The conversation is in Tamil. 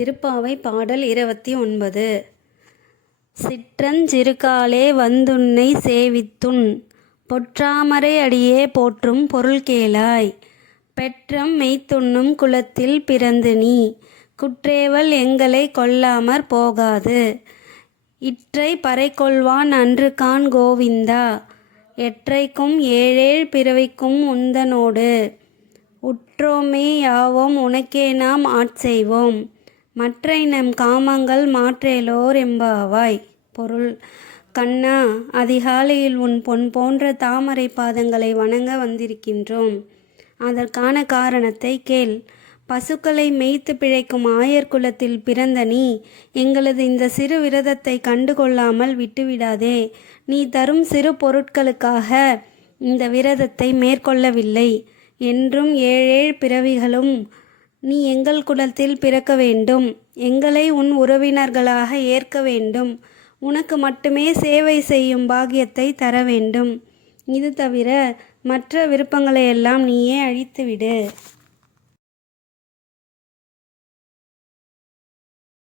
திருப்பாவை பாடல் இருபத்தி ஒன்பது. சிற்றஞ்சிறுகாலே வந்துன்னை சேவித்துன் பொற்றாமரை அடியே போற்றும் பொருள் கேளாய். பெற்றம் மெய்த்துண்ணும் குலத்தில் பிறந்து நீ குற்றேவல் எங்களை கொல்லாமற் போகாது. இற்றை பறைகொள்வான் அன்று கான் கோவிந்தா எற்றைக்கும் ஏழேழ் பிறவிக்கும் உந்தனோடு. உற்றோமே யாவோம் உனக்கே நாம் ஆட்செய்வோம். மற்ற இனம் காமங்கள் மாற்றேலோர் எம்பாவாய் பொருள். கண்ணா அதிகாலையில் உன் பொன் போன்ற தாமரை பாதங்களை வணங்க வந்திருக்கின்றோம். அதற்கான காரணத்தை கேள். பசுக்களை மேய்த்து பிழைக்கும் ஆயர் குலத்தில் பிறந்த நீ எங்களது இந்த சிறு விரதத்தை கண்டுகொள்ளாமல் விட்டுவிடாதே. நீ தரும் சிறு பொருட்களுக்காக இந்த விரதத்தை மேற்கொள்ளவில்லை. என்றும் ஏழேழ் பிறவிகளும் நீ எங்கள் குலத்தில் பிறக்க வேண்டும். எங்களை உன் உறவினர்களாக ஏற்க வேண்டும். உனக்கு மட்டுமே சேவை செய்யும் பாக்கியத்தை தர வேண்டும். இது தவிர மற்ற விருப்பங்களையெல்லாம் நீயே அழித்துவிடு.